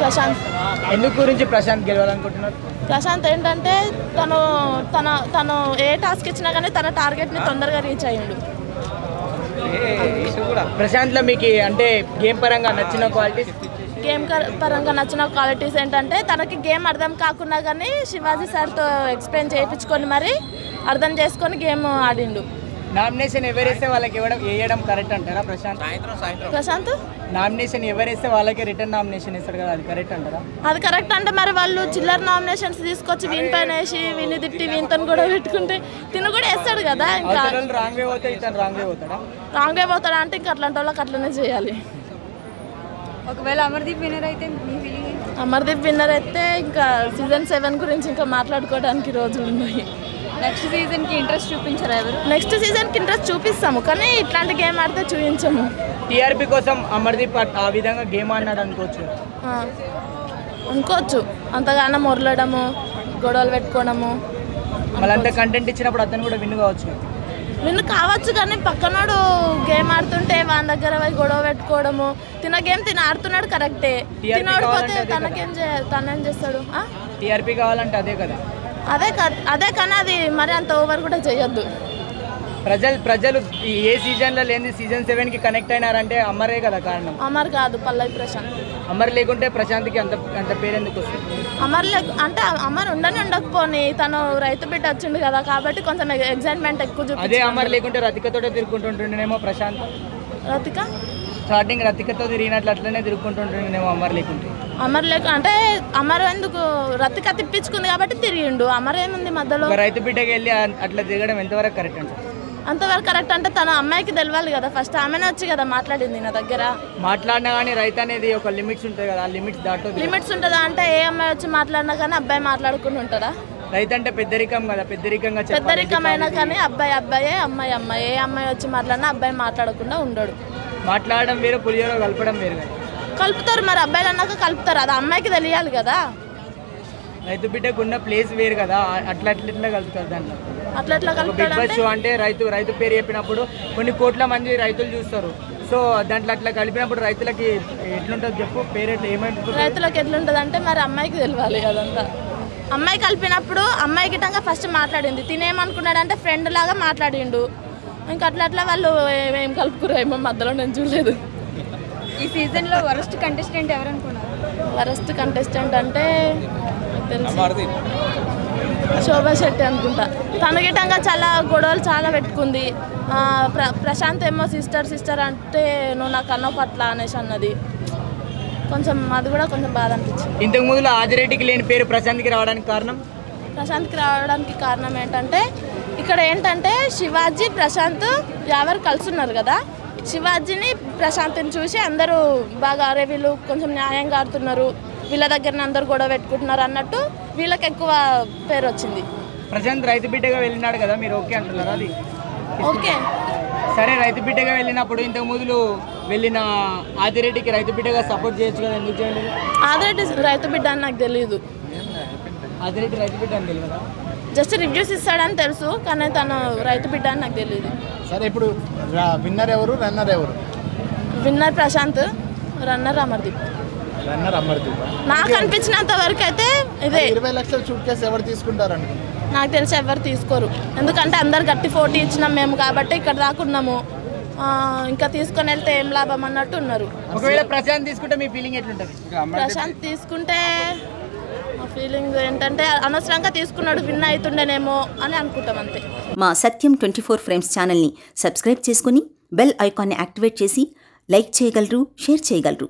ప్రశాంత్. ఎందుకు గురించి ప్రశాంత్ గెలవాలనుకుంటున్నారు? ప్రశాంత్ ఏంటంటే తను తన తను ఏ టాస్క్ ఇచ్చినా కానీ తన టార్గెట్ని తొందరగా రీచ్ అయ్యిండు. ప్రశాంత్లో మీకు అంటే గేమ్ పరంగా నచ్చిన క్వాలిటీస్? గేమ్ పరంగా నచ్చిన క్వాలిటీస్ ఏంటంటే తనకి గేమ్ అర్థం కాకుండా కానీ శివాజీ సార్తో ఎక్స్ప్లెయిన్ చేయించుకొని మరి అర్థం చేసుకొని గేమ్ ఆడిండు. నామినేషన్ ఎవరేస్తే వాళ్ళకి వేయడం కరెక్ట్ అంటారా ప్రశాంత్? ప్రశాంత్ నామినేషన్ ఎవరేస్తే వాళ్ళకి రిటర్న్ నామినేషన్ ఇస్తాడు కదా, అది కరెక్ట్ అంటారా? అది కరెక్ట్ అంటే మరి వాళ్ళు చిల్లర నామినేషన్స్ తీసుకొచ్చి వీని పైన వేసి వీని తిట్టి వీనితో కూడా పెట్టుకుంటే తిను కూడా వేస్తాడు కదా. ఇంకా రాంగ్ వే పోతే ఇతను రాంగ్ వే పోతాడా? రాంగ్ వే పోతాడా అంటే ఇంకా అట్లాంటి వాళ్ళకి అట్లనే చేయాలి. ఒకవేళ అమర్దీప్ విన్నర్ అయితే అమర్దీప్ విన్నర్ అయితే ఇంకా సీజన్ 7 గురించి ఇంకా మాట్లాడుకోవడానికి రోజులు ఉన్నాయి. నెక్స్ట్ సీజన్కి ఇంట్రెస్ట్ చూపించారా ఎవరు? నెక్స్ట్ సీజన్కి ఇంట్రెస్ట్ చూపిస్తాము కానీ ఇట్లాంటి గేమ్ ఆడితే చూపించము. టీఆర్పీ కోసం అమర్దీప్ ఆ విధంగా గేమ్ ఆడినాడు అనుకోవచ్చు. అనుకోవచ్చు, అంతగానో మొరలడము గొడవలు పెట్టుకోవడము. మళ్ళీ అంత కంటెంట్ ఇచ్చినప్పుడు అతను కూడా విన్ కావచ్చు. విన్ కావచ్చు కానీ పక్కనోడు గేమ్ ఆడుతుంటే వాళ్ళ దగ్గర పోయి గొడవ పెట్టుకోవడము. తిన గేమ్ తిన ఆడుతున్నాడు కరెక్టే, తినోడిపోతే తనేం చేస్తాడు? టీఆర్పీ కావాలంటే అదే కదా. అదే కానీ అది మరి అంత ఓవర్ కూడా చేయొద్దు. ప్రజలు ఏ సీజన్లో లేని సీజన్ 7కి కనెక్ట్ అయినారంటే అమరే కదా కారణం. అమర్ కాదు, పల్లవి ప్రశాంత్. అమర్ లేకుంటే ప్రశాంత్కి అంత పేరు ఎందుకు వస్తుంది? అంటే అమర్ ఉండకపోని తను రైతు బిడ్డ వచ్చిండు కదా కాబట్టి కొంచెం ఎగ్జైట్మెంట్ ఎక్కువ. అదే అమర్ లేకుంటే రతికతోటే తిరుగుకుంటుంటుండేమో ప్రశాంత్. రతిక స్టార్టింగ్ రతికతో తిరిగినట్లు అట్లనే తిరుగుకుంటుంటుండేమో అమర్ లేకుంటే. అంటే అమర్ ఎందుకు రతిక తిప్పించుకుంది కాబట్టి తిరిగిండు. అమర్ ఏముంది మధ్యలో? రైతు బిడ్డకి వెళ్ళి అట్లా తిరగడం ఎంతవరకు కరెక్ట్ అంటే? అంతవరకు కరెక్ట్ అంటే తన అమ్మాయికి తెలియాలి కదా ఫస్ట్. ఆమెనే వచ్చి కదా మాట్లాడింది నా దగ్గర. మాట్లాడినా కానీ రైతు అనేది ఒక లిమిట్స్ ఉంటాయి కదా, ఆ లిమిట్స్ దాటో. లిమిట్స్ ఉంటుందా అంటే ఏ అమ్మాయి వచ్చి మాట్లాడినా కానీ అబ్బాయి మాట్లాడుకుని ఉంటాడా? రైతు అంటే పెద్దరికం కదా, పెద్దరికమైనా కానీ అబ్బాయే అమ్మాయి ఏ అమ్మాయి వచ్చి మాట్లాడినా అబ్బాయి మాట్లాడకుండా ఉండడు. మాట్లాడడం వేరు, పులిహోర కలపడం వేరు కదా. కలుపుతారు మరి, అబ్బాయిలు అన్నాక కలుపుతారు, అది అమ్మాయికి తెలియాలి కదా. రైతు బిడ్డకు ఉన్న ప్లేస్ వేరు కదా, అట్లా కలుపుతారు దాంట్లో. అట్లా బిగ్ బాస్ షో అంటే రైతు పేరు చెప్పినప్పుడు కొన్ని కోట్ల మంది రైతులు చూస్తారు. సో దాంట్లో అట్లా కలిపినప్పుడు రైతులకి ఎట్లుంటుంది చెప్పు, పేరు ఎట్లా ఏమైంది? రైతులకు ఎట్లుంటుంది అంటే మరి అమ్మాయికి తెలియాలి అదంతా. అమ్మాయి కలిపినప్పుడు అమ్మాయి గిట్టంగా ఫస్ట్ మాట్లాడింది, తినేమనుకున్నాడంటే ఫ్రెండ్ లాగా మాట్లాడిండు. ఇంకా అట్లా వాళ్ళు ఏం కలుపుకురు ఏమో మధ్యలో నేను చూడలేదు. ఈ సీజన్లో వరస్ట్ కంటెస్టెంట్ ఎవరు అనుకున్నారు? వరస్ట్ కంటెస్టెంట్ అంటే తెలుసు శోభా శెట్టి అనుకుంటా. తన గిట్టంగా చాలా గొడవలు చాలా పెట్టుకుంది. ప్రశాంత్ ఏమో సిస్టర్ అంటే నువ్వు నాకు అన్న పట్ల అనేసి అన్నది. కొంచెం అది కూడా కొంచెం బాధ అనిపించింది. ఇంతకు ముందు ఆదిరెడ్డికి లేని పేరు ప్రశాంత్కి రావడానికి కారణం ఏంటంటే ఇక్కడ ఏంటంటే శివాజీ ప్రశాంత్ ఎవరు కలిసి ఉన్నారు కదా. శివాజీని ప్రశాంత్ని చూసి అందరూ బాగా అరే వీళ్ళు కొంచెం న్యాయంగా ఆడుతున్నారు, వీళ్ళ దగ్గర అందరు గొడవ పెట్టుకుంటున్నారు అన్నట్టు వీళ్ళకి ఎక్కువ పేరు వచ్చింది. ప్రశాంత్ రైతు బిడ్డగా వెళ్ళినాడు కదా, మీరు ఓకే అంటున్నారు? అది ఓకే సరే. రైతు బిడ్డగా వెళ్ళినప్పుడు ఇంతకు ముందు వెళ్ళిన ఆదిరెడ్డికి రైతు బిడ్డగా సపోర్ట్ చేయొచ్చు కదా, ఎందుకు చేయండి? ఆదిరెడ్డి రైతు బిడ్డ అని నాకు తెలియదు. ఆదిరెడ్డి రైతు బిడ్డ అని తెలియదా? జస్ట్ రివ్యూస్ ఇస్తాడని తెలుసు కానీ తను రైతు బిడ్డ అని నాకు తెలియదు. సరే, ఇప్పుడు విన్నర్ ఎవరు, రన్నర్ ఎవరు? Winner Prashant, runner Amardeep. నాకు అనిపించినంత వరకు అయితే ఇదే. 20 లక్షల సూట్ కేసు ఎవరు తీసుకుంటారండి? నాకు తెలిసి ఎవరు తీసుకోరు, ఎందుకంటే అందరు గట్టి పోటీ ఇచ్చినాం మేము కాబట్టి ఇక్కడ దాకున్నాము. ఇంకా తీసుకొని వెళ్తే ఏం లాభం అన్నట్టు ఉన్నారు. ఒకవేళ ప్రశాంత్ తీసుకుంటే మీ ఫీలింగ్ ఎట్లుంటుంది? ప్రశాంత్ తీసుకుంటే మా ఫీలింగ్ ఏంటంటే అనవసరంగా తీసుకున్నాడు, విన్ అవుతుండేనేమో అని అనుకుంటాం అంతే. మా సత్యం 24 ఫ్రేమ్స్ ఛానల్ని సబ్స్క్రైబ్ చేసుకుని బెల్ ఐకాన్ని యాక్టివేట్ చేసి లైక్ చేయగలరు, షేర్ చేయగలరు.